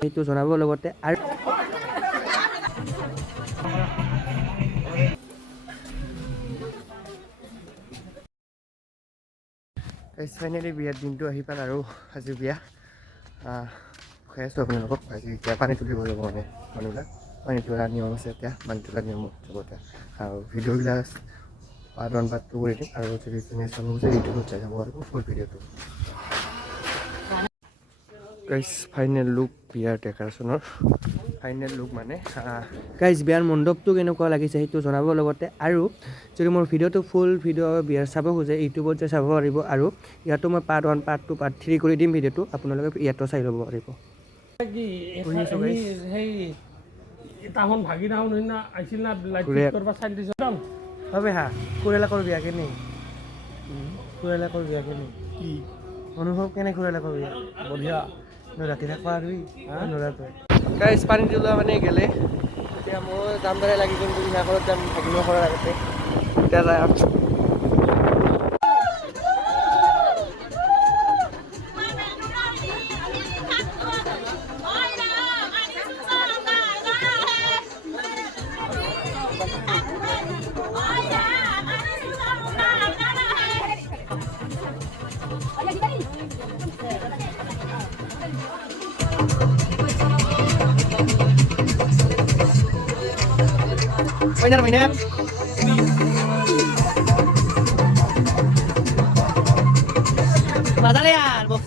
সেইটো জনাব লগতে আৰু ফাইনেলি বিয়াৰ দিনটো আহি পাল আৰু আজি বিয়া খাই আছোঁ আপোনালোকক আজি এতিয়া পানী তুলিব যাব মানে মানুহবিলাক পানী তোলাৰ নিয়ম আছে এতিয়া পানী তোলাৰ নিয়ম চবতে আৰু ভিডিঅ'বিলাক পাৰ্ট 1 পাৰ্ট 2 কৰি দিম আৰু যদি তুমি চাব যে ইউটিউবত চাই যাব আৰু ফুল ভিডিঅ'টো গাইজ ফাইনেল লুক বিয়াৰ ডেক'ৰেশ্যনৰ ফাইনেল লুক মানে গাইজ বিয়াৰ মণ্ডপটো কেনেকুৱা লাগিছে সেইটো জনাব লগতে আৰু যদি মোৰ ভিডিঅ'টো ফুল ভিডিঅ' বিয়াৰ চাব খোজে ইউটিউবত যে চাব পাৰিব আৰু ইয়াতো মই পাৰ্ট 1 পাৰ্ট 2 পাৰ্ট 3 কৰি দিম ভিডিঅ'টো আপোনালোকে ইয়াতো চাই ল'ব পাৰিব তাহোন ভাগি নাহোন সেইদিনা আহিছিল না লাইট কৰবা চাই দিছ হবে হা খুৰেলাকৰ বিয়া কেনে খুৰেলাকৰ বিয়া কেনে কি অনুভৱ কেনে খুৰেলাকৰ বিয়া বঢ়িয়া ৰাতি থাকবা আৰু ল'ৰাটোৱে গাইজ পানী তোলা মানে গেলে এতিয়া মই যাম দৰে লাগি কিন্তু ঘৰত যাম থাকিব কৰাৰ আগতে এতিয়া যায় Banyak mainnya. Masalah ya, bos.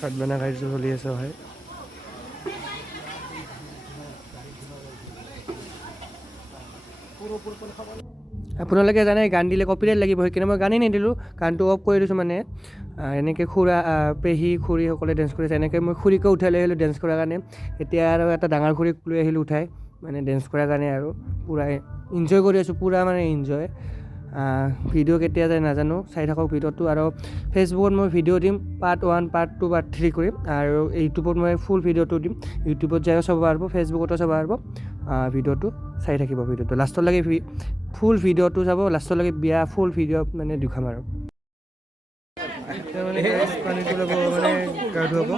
ভাত বনা কাৰ্য চলি আছে হয় আপোনালোকে জানে গান দিলে কপিৰাইট লাগিব সেইকাৰণে মই গানেই নিদিলোঁ গানটো অফ কৰি দিছোঁ মানে এনেকৈ খুৰা পেহী খুৰীসকলে ডেন্স কৰিছে এনেকৈ মই খুৰীকে উঠাই লৈ আহিলোঁ ডেন্স কৰাৰ কাৰণে এতিয়া আৰু এটা ডাঙৰ খুৰীক লৈ আহিলোঁ উঠাই মানে ডেন্স কৰাৰ কাৰণে আৰু পূৰা ইনজয় কৰি আছোঁ পূৰা মানে ইনজয় ভিডিঅ' কেতিয়া যায় নাজানো চাই থাকক ভিডিঅ'টো আৰু ফেচবুকত মই ভিডিঅ' দিম পাৰ্ট 1 পাৰ্ট 2 পাৰ্ট 3 কৰিম আৰু ইউটিউবত মই ফুল ভিডিঅ'টো দিম ইউটিউবত যাই চাব পাৰিব ফেচবুকতো চাব পাৰিব ভিডিঅ'টো চাই থাকিব ভিডিঅ'টো লাষ্টলৈকে ফুল ভিডিঅ'টো চাব লাষ্টলৈকে বিয়া ফুল ভিডিঅ' মানে দেখাম আৰু মানে পানীটো ল'ব মানে গা ধুৱাব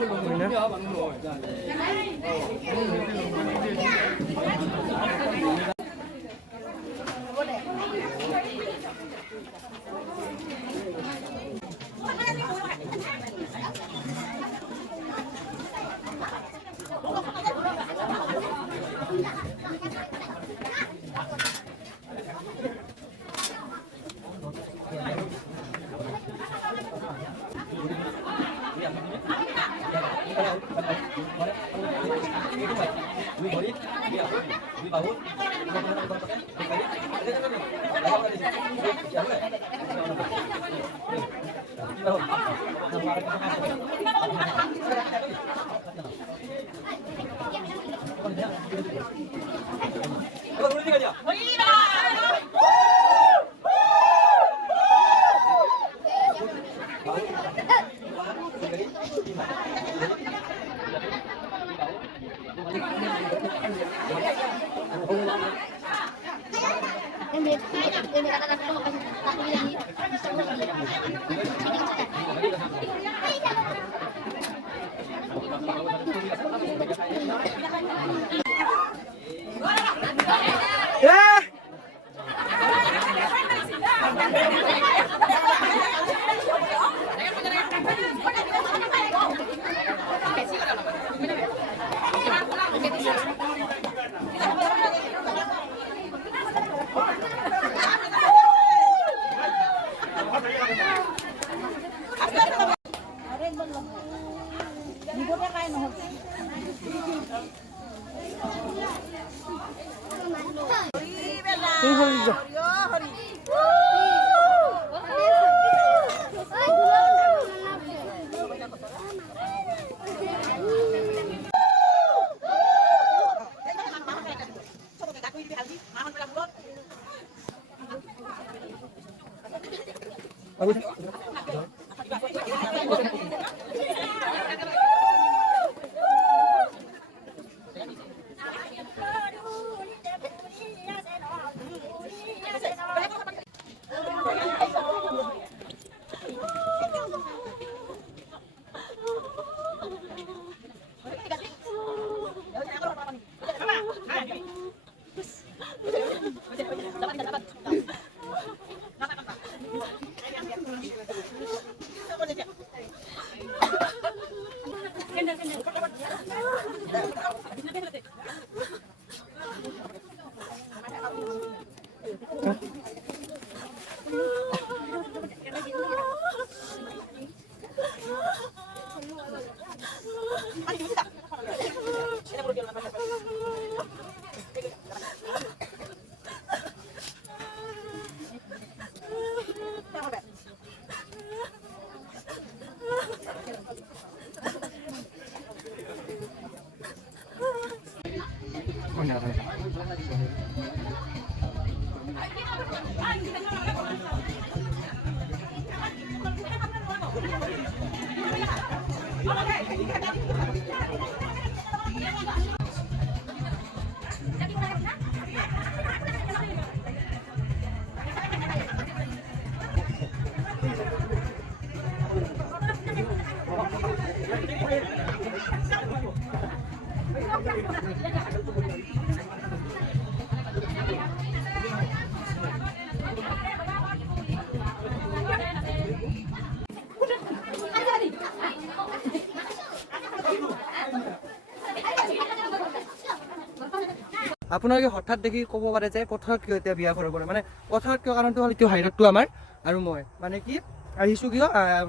আপোনালোকে হঠাৎ দেখি ক'ব পাৰে যে পথাৰত কিয় এতিয়া বিয়া কৰিব মানে পথাৰত কিয় কাৰণটো হ'ল এতিয়া হাইৰতটো আমাৰ আৰু মই মানে কি আহিছোঁ কিয়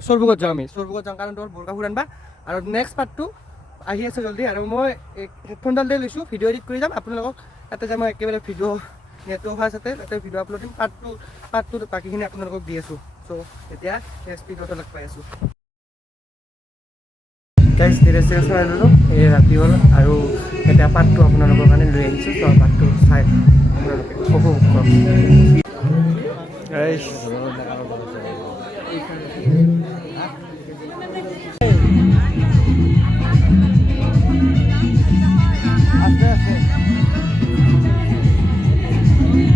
চৰবুগত যাওঁ আমি চৰবুগত যাওঁ কাৰণটো হ'ল বৰকা ফুৰানবা আৰু নেক্সট পাৰ্টটো আহি আছে জল্দি আৰু মই হেডফোনডাল দি লৈছোঁ ভিডিঅ' এডিট কৰি যাম আপোনালোকক তাতে যে মই একেবাৰে ভিডিঅ' নেটটো অফাৰ আছে তাতে ভিডিঅ' আপলোড দিম পাৰ্টটো বাকীখিনি আপোনালোকক দি আছোঁ চ' এতিয়া নেক্সট ভিডিঅ'টো লগ পাই আছোঁ গাইজ ধীৰে ধীৰে চাই ল'লোঁ এই ৰাতি হ'ল আৰু এতিয়া পাৰ্টটো আপোনালোকৰ কাৰণে লৈ আহিছোঁ চ' পাৰ্টটো চাই আপোনালোকে উপভোগ কৰক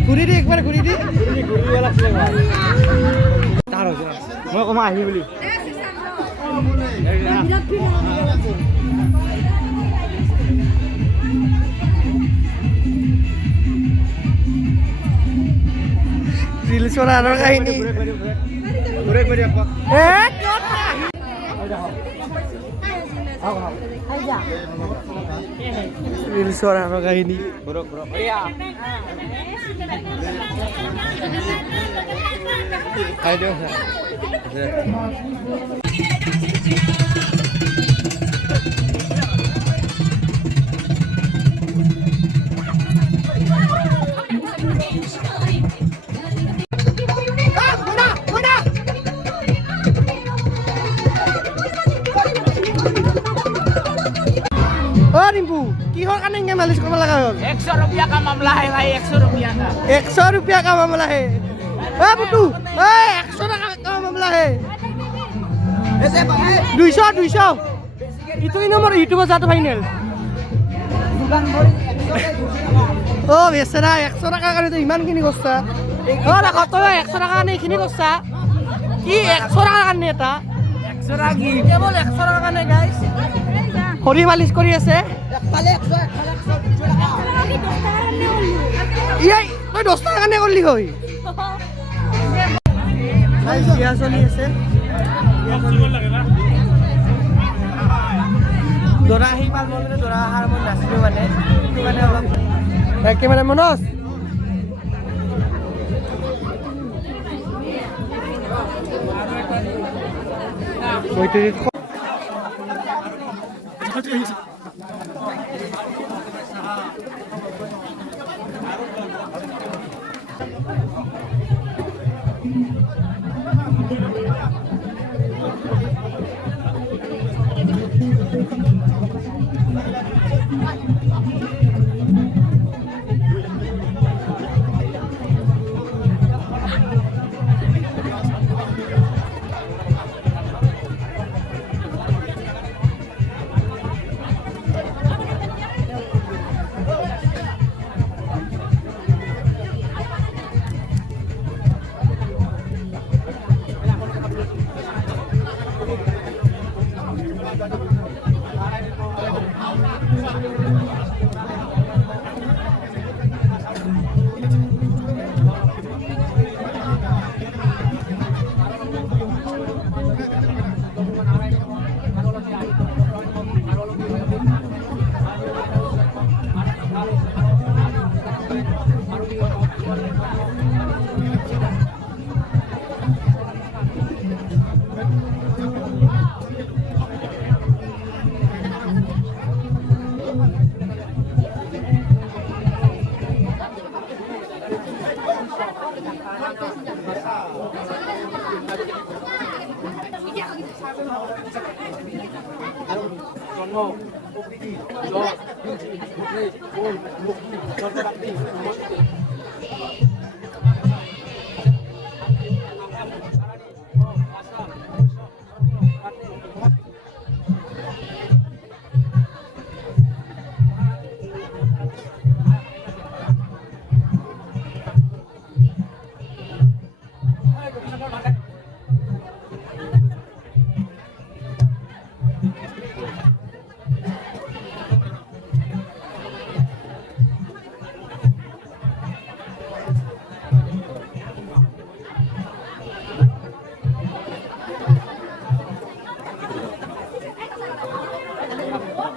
ঘূৰি দি একবাৰ ঘূৰি দি মই কমা আহি বুলি ৰিলছৰ আৰু কাহিনী ৰিলছৰ আৰু কাহিনী रिंपू किहर कारण इनके मालिश करने लगा हो 100 रुपया का मामला है भाई 100 रुपया का 100 रुपया का मामला है ए बुट्टू ए 100 का मामला है 200 itu ini nomor ইউটিউবত যাতো ফাইনাল ও বেচেৰা 100 টাকা কাৰণে তো ইমানখিনি কৰছা ও ৰাখত তই 100 টাকা কাৰণে এইখিনি কৰছা কি 100 টাকা কাৰণে এটা 100 টাকা কি কেৱল 100 টাকা কাৰণে গাইছ হৰি মালিচ কৰি আছে একফালে 100 ইয়াই তই 10 টাকা কাৰণে কৰলি হয় গাইছ বিয়া চলি আছে দৰা আহি পাল মনে দৰা আহাৰ মই নাছিলোঁ মানে সেইটো কাৰণে অলপ কেমেৰা মনজ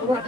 punya.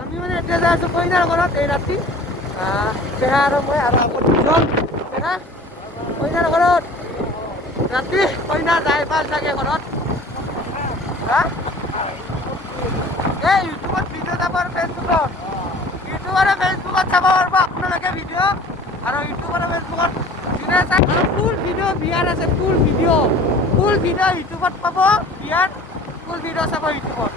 আমি মানে এতিয়া যাই আছো কইনাৰ ঘৰত এই ৰাতি পেহা আৰু মই আৰু আকৌ দুজন পেহা কইনাৰ ঘৰত ৰাতি কইনা যাই পাল চাগে ঘৰত হা এই ইউটিউবত ভিডিঅ' চাব আৰু ফেচবুকত চাব পাৰিব আপোনালোকে ভিডিঅ' আৰু ইউটিউব আৰু ফেচবুকত যোনে চাই আৰু ফুল ভিডিঅ' বিয়াৰ আছে ফুল ভিডিঅ' ইউটিউবত পাব বিয়াৰ ফুল ভিডিঅ' চাব ইউটিউবত